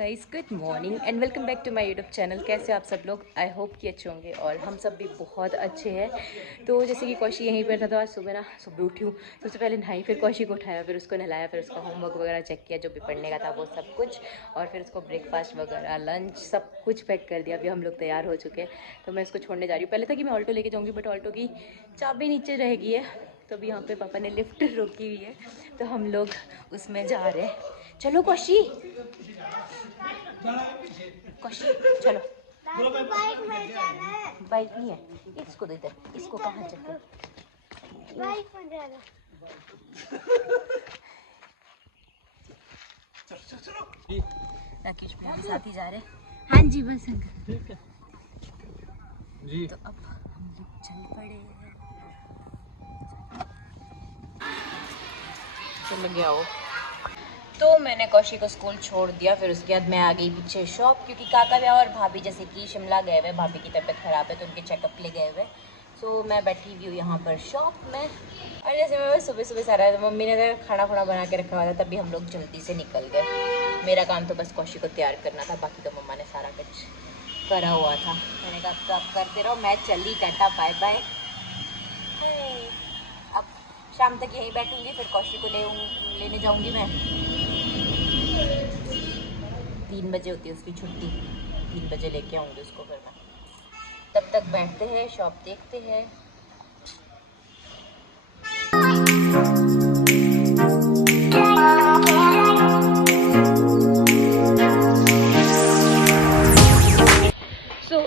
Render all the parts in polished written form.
Guys, good morning and welcome back to my YouTube channel. कैसे आप सब लोग? आई होप कि अच्छे होंगे और हम सब भी बहुत अच्छे हैं। तो जैसे कि कौशी यहीं पर था, तो आज सुबह उठी हूँ। सबसे पहले नहाई, फिर कौशी को उठाया, फिर उसको नहलाया, फिर उसका होमवर्क वगैरह चेक किया, जो भी पढ़ने का था वो सब कुछ, और फिर उसको ब्रेकफास्ट वगैरह लंच सब कुछ पैक कर दिया। अभी हम लोग तैयार हो चुके हैं, तो मैं इसको छोड़ने जा रही हूँ। पहले था कि मैं ऑल्टो लेके जाऊँगी, बट ऑल्टो की चाबी नीचे रह गई है, तो अभी यहाँ पे पापा ने लिफ्ट रोकी हुई है, तो हम लोग उसमें जा रहे हैं। चलो कौशी, कौशी चलो। बाइक नहीं है, इसको दे इधर, इसको कहाँ चलते? राकेश भैया के साथ ही जा रहे हैं। हाँ जी बस अंकल जी। तो अब हम लोग चल पड़े हैं। चल गया हो। तो मैंने कौशी को स्कूल छोड़ दिया, फिर उसके बाद मैं आ गई पीछे शॉप, क्योंकि काका भैया और भाभी जैसे कि शिमला गए हुए, भाभी की तबीयत ख़राब है तो उनके चेकअप के लिए गए हुए। सो मैं बैठी हुई हूँ यहाँ पर शॉप में। और जैसे मैं सुबह सुबह सारा मम्मी ने खाना खुना बना के रखा हुआ था, तभी हम लोग जल्दी से निकल गए। मेरा काम तो बस कौशी को तैयार करना था, बाकी तो मम्मा ने सारा कुछ करा हुआ था। मैंने कहा तो आप करते रहो, मैं चली, टाटा बाय बाय। अब शाम तक यहीं बैठूंगी, फिर कौशी को लेने जाऊंगी मैं। 3 बजे होती है उसकी छुट्टी, 3 बजे लेके आऊँगी उसको। फिर मैं तब तक बैठते हैं, शॉप देखते हैं।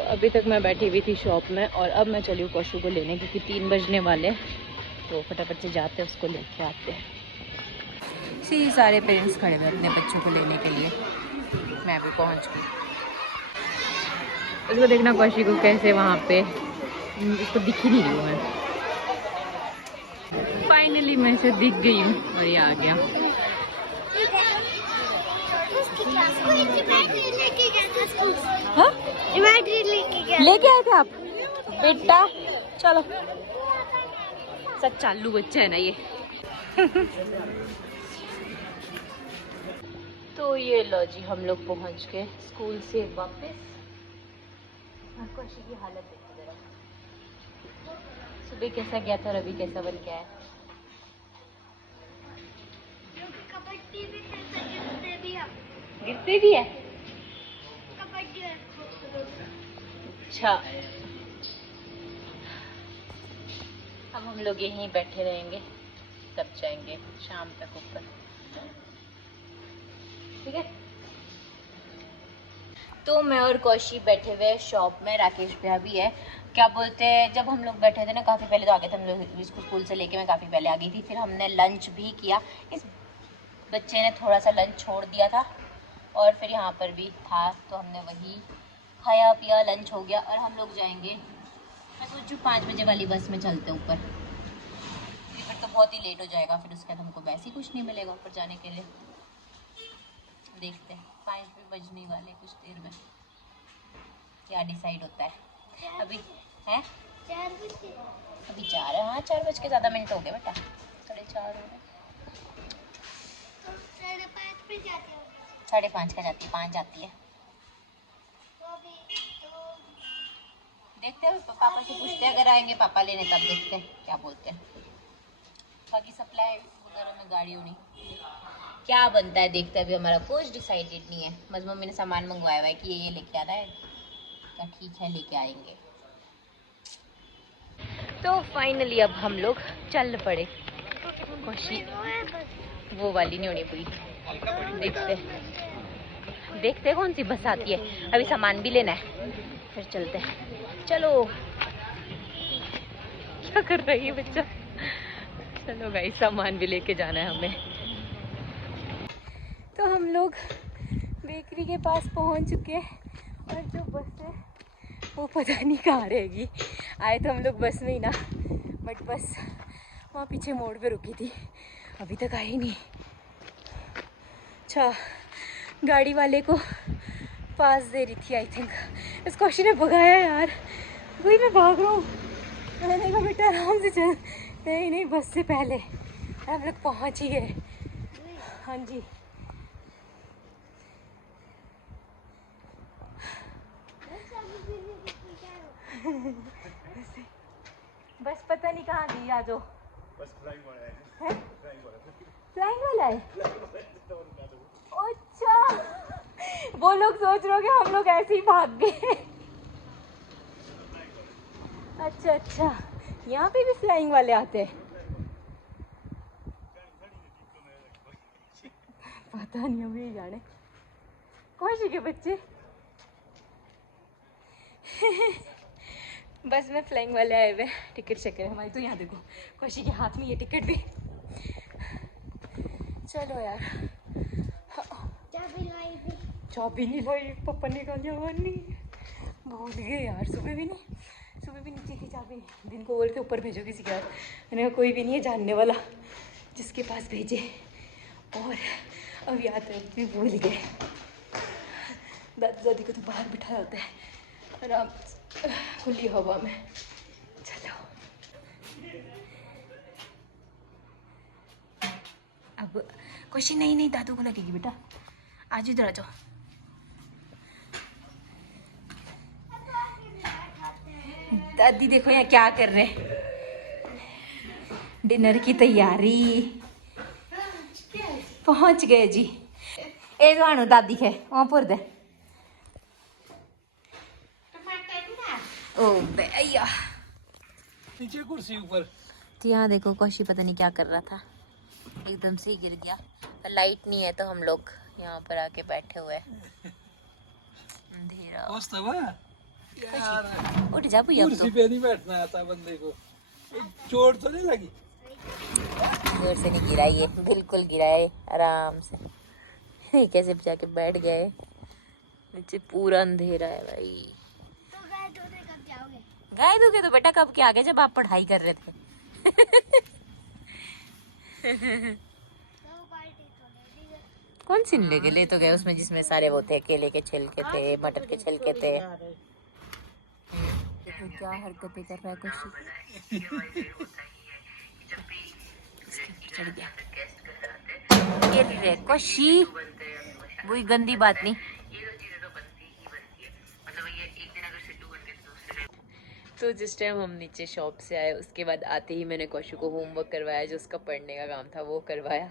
अभी तक मैं बैठी हुई थी शॉप में, और अब मैं चली हूँ कौशु को लेने, क्योंकि 3 बजने वाले, तो फटाफट से जाते हैं, उसको लेके आते हैं। सी सारे पेरेंट्स खड़े हुए अपने बच्चों को लेने के लिए। मैं भी पहुँच गई। उसको देखना कौशी को कैसे वहाँ पे, उसको दिख ही नहीं रही हूँ मैं। फाइनली मैं इसे दिख गई हूँ और ये आ गया। हाँ? लेके आए थे आप बेटा? चलो, सच चालू बच्चा है ना ये। तो ये लो जी, हम लोग पहुंच गए स्कूल से वापस। कौशी की हालत देखो जरा, सुबह कैसा गया था और अभी कैसा बन गया है। गिरते भी है। अच्छा, अब हम लोग यहीं बैठे रहेंगे, तब जाएंगे शाम तक ऊपर, ठीक है। तो मैं और कौशी बैठे हुए शॉप में, राकेश भैया भी है। क्या बोलते हैं, जब हम लोग बैठे थे ना काफ़ी पहले, तो आ गए थे हम लोग इसको स्कूल से लेके, मैं काफ़ी पहले आ गई थी। फिर हमने लंच भी किया, इस बच्चे ने थोड़ा सा लंच छोड़ दिया था, और फिर यहाँ पर भी था, तो हमने वही खाया पिया, लंच हो गया। और हम लोग जाएंगे, मैं सोचूँ 5 बजे वाली बस में चलते ऊपर, फिर तो बहुत ही लेट हो जाएगा, फिर उसके बाद हमको वैसे ही कुछ नहीं मिलेगा ऊपर जाने के लिए। देखते हैं, 5 भी बजने वाले कुछ देर में, क्या डिसाइड होता है। अभी है 4 बजे, अभी 4 है। हाँ, 4 बज के ज़्यादा मिनट हो गए बेटा, 4:30 हो गए। 5:30 पे जाती है, 5:30 का जाती है, 5 जाती है। देखते हैं, पापा से पूछते हैं, अगर आएंगे पापा लेने तब देखते हैं क्या बोलते हैं। बाकी सप्लाई वगैरह में गाड़ी होनी क्या बनता है, देखते हैं। अभी हमारा कुछ डिसाइडेड नहीं है, बस मम्मी ने सामान मंगवाया हुआ है कि ये लेके आना है, क्या ठीक है लेके आएंगे। तो फाइनली अब हम लोग चल पड़े। कौशी वो वाली नहीं होनी पूरी, देखते कौन सी बस आती है। अभी सामान भी लेना है, फिर चलते हैं। चलो, क्या कर रही है बच्चा? चलो गाइस, सामान भी लेके जाना है हमें। तो हम लोग बेकरी के पास पहुंच चुके हैं, और जो बस है वो पता नहीं कहाँ रहेगी। आए तो हम लोग बस में ही ना, बट बस वहाँ पीछे मोड़ पे रुकी थी, अभी तक आई नहीं। अच्छा, गाड़ी वाले को पास दे रही थी आई थिंक। इस कौशी ने भगाया यार, वही मैं भाग रहा हूँ। मैंने कहा बेटा आराम से चल। नहीं बस से पहले हम लोग पहुँच ही गए। हाँ जी, बस पता नहीं कहाँ गई, आ जाओ। बस फ्लाइंग वाला है। फ्लाइंग वाला है। अच्छा, वो लोग सोच रहे हो कि हम लोग ऐसे ही भाग गए। अच्छा अच्छा, यहाँ पे भी फ्लाइंग वाले आते हैं। पता नहीं, हमें ही जाने। कौशी के बच्चे। बस में फ्लाइंग वाले आए हुए, टिकट चेक करें हमारी। तो यहाँ देखो कौशी के हाथ में ये टिकट भी। चलो यार, चाबी नहीं लाई, पापा ने कहा नहीं, भूल गए यार। सुबह भी नीचे की चाबी दिन को बोल के ऊपर भेजो किसी के हाथ। मैंने कहा कोई भी नहीं है जानने वाला जिसके पास भेजे, और अब याद भी भूल गए। दादी दादी को तो बाहर बिठाया होता है आराम खुली हवा में। चलो अब क्वेश्चन नहीं दादू को लगेगी बेटा, आज इधर आ जाओ। दादी देखो यहाँ क्या कर रहे हैं, डिनर की तैयारी। पहुंच गए जी। ए जानो दादी के वहां पर दे। ओ भैया नीचे कुर्सी ऊपर। तो यहाँ देखो कौशी पता नहीं क्या कर रहा था, एकदम से ही गिर गया। लाइट नहीं है तो हम लोग यहाँ पर आके बैठे हुए हैं। अंधेरा। यार उठ जा भैया, कुर्सी पे नहीं बैठना आता बंदे को। चोट तो नहीं लगी? जोर से नहीं गिरा, ये बिल्कुल गिरा है आराम से। कैसे जाके बैठ गए। नीचे पूरा अंधेरा है भाई। तो गाय धोने कब जाओगे? गाय दोगे तो बेटा कब के आ गए, जब आप पढ़ाई कर रहे थे। तो बाल्टी तो ले ली है। कौन सी लेके ले तो गए, उसमें जिसमें सारे वो थे, केले के छिलके थे, मटर के छिलके थे। देखो क्या हरकतें कर रहा है कुछ। चढ़ गया रे कोशी, वही गंदी बात नहीं। तो जिस टाइम हम नीचे शॉप से आए उसके बाद आते ही मैंने कौशु को होमवर्क करवाया, जो उसका पढ़ने का काम था वो करवाया।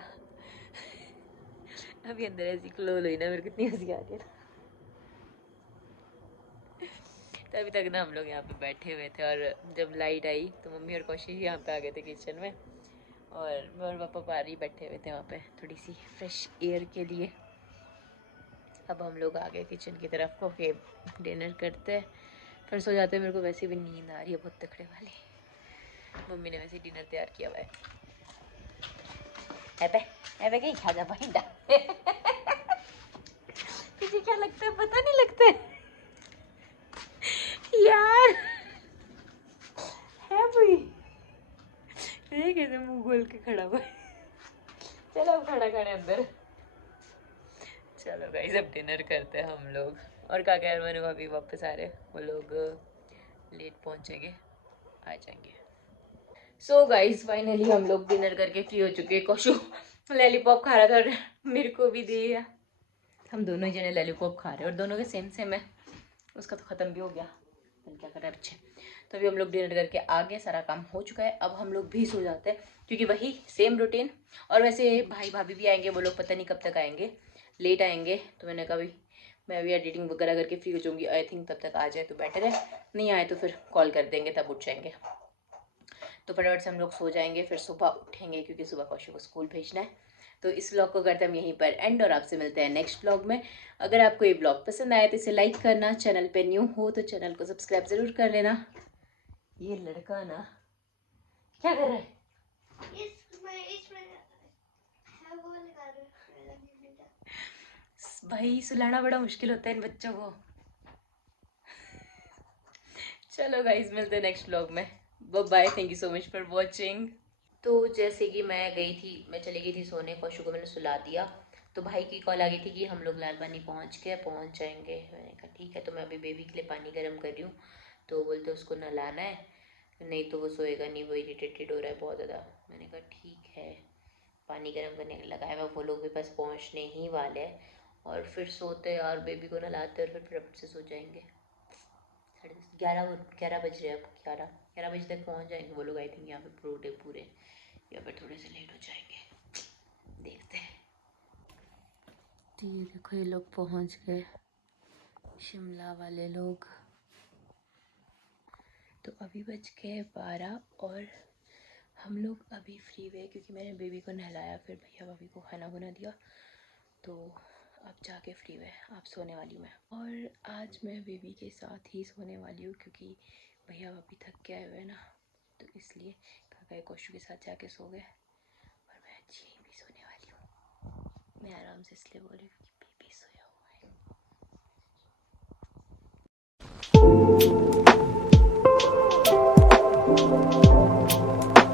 अभी अंदर ऐसी क्लो लो ना, मेरे को इतनी हंसी आ रही है। तो अभी तक ना हम लोग यहाँ पे बैठे हुए थे, और जब लाइट आई तो मम्मी और कौशिक यहाँ पे आ गए थे किचन में, और मैं और पापा बाहर ही बैठे हुए थे वहाँ पे थोड़ी सी फ्रेश एयर के लिए। अब हम लोग आ गए किचन की तरफ को कि डिनर करते हैं, फिर सो जाते हैं। मेरे को वैसे भी नींद आ रही है बहुत तकड़े वाली। मम्मी ने वैसे डिनर तैयार किया हुआ है। ऐबे कहीं खा जा भाई। तुझे क्या लगता है, पता नहीं लगता है यार। है भाई, ये कैसे मुंह खोल के खड़ा हुआ है। चलो अब खाना खाने अंदर। चलो गाइस अब डिनर करते हैं हम लोग। और काका और मनु अभी वापस आ रहे, वो लोग लेट पहुंचेंगे, आ जाएंगे। सो गाइस फाइनली हम लोग डिनर करके फ्री हो चुके हैं। कौशु लॉलीपॉप खा रहा था और मेरे को भी दिया। हम दोनों ही जने लॉलीपॉप खा रहे हैं और दोनों के सेम सेम है। उसका तो ख़त्म भी हो गया, तो क्या करें अच्छे। तो अभी हम लोग डिनर करके आगे सारा काम हो चुका है। अब हम लोग भी सो जाते हैं क्योंकि वही सेम रूटीन। और वैसे भाई भाभी भी आएंगे, वो लोग पता नहीं कब तक आएंगे, लेट आएंगे। तो मैंने कहा भाई मैं अभी एडिटिंग वगैरह करके फ्री हो जाऊँगी। आई थिंक तब तक आ जाए तो बेटर है, नहीं आए तो फिर कॉल कर देंगे, तब उठ जाएंगे। तो फटाफट से हम लोग सो जाएंगे, फिर सुबह उठेंगे क्योंकि सुबह कौशिक को स्कूल भेजना है। तो इस ब्लॉग को करते हम यहीं पर एंड, और आपसे मिलते हैं नेक्स्ट ब्लॉग में। अगर आपको ये ब्लॉग पसंद आए तो इसे लाइक करना, चैनल पे न्यू हो तो चैनल को सब्सक्राइब ज़रूर कर लेना। ये लड़का ना क्या कर रहा है? है वो लगा रहे हैं। भाई सुलाना बड़ा मुश्किल होता है इन बच्चों को। चलो गाइज मिलते हैं नेक्स्ट ब्लॉग में। Bye bye, thank you so much for watching. तो जैसे कि मैं चली गई थी सोने, कौशु को मैंने सुला दिया। तो भाई की कॉल आ गई थी कि हम लोग लाल पानी पहुंच जाएंगे। मैंने कहा ठीक है। तो मैं अभी बेबी के लिए पानी गर्म कर रही हूँ। तो बोलते उसको नहलाना है, नहीं तो वो सोएगा नहीं, वो इरिटेटेड हो रहा है बहुत ज़्यादा। मैंने कहा ठीक है, पानी गर्म करने लगाया हुआ। वो लोग भी बस पहुँचने ही वाले हैं, और फिर सोते और बेबी को नहलाते और फिर फटाफट से सो जाएंगे। 11 बज रहे हैं अब। 11 बजे तक पहुंच जाएंगे वो लोग। आई थिंक यहाँ पे पूरे यहाँ पे थोड़े से लेट हो जाएंगे, देखते हैं। तो ये देखो ये लोग पहुंच गए, शिमला वाले लोग। तो अभी बज गए 12 और हम लोग अभी फ्री हुए क्योंकि मैंने बेबी को नहलाया, फिर भैया भाभी को खाना बना दिया, तो अब जाके फ्री हुए। अब सोने वाली हूँ मैं। और आज मैं बेबी के साथ ही सोने वाली हूँ क्योंकि भैया भाभी थक के आए हुए हैं ना, तो इसलिए काका कोशू के साथ जाके सो गए और मैं यहीं भी सोने वाली हूँ। मैं आराम से इसलिए बोल रही हूँ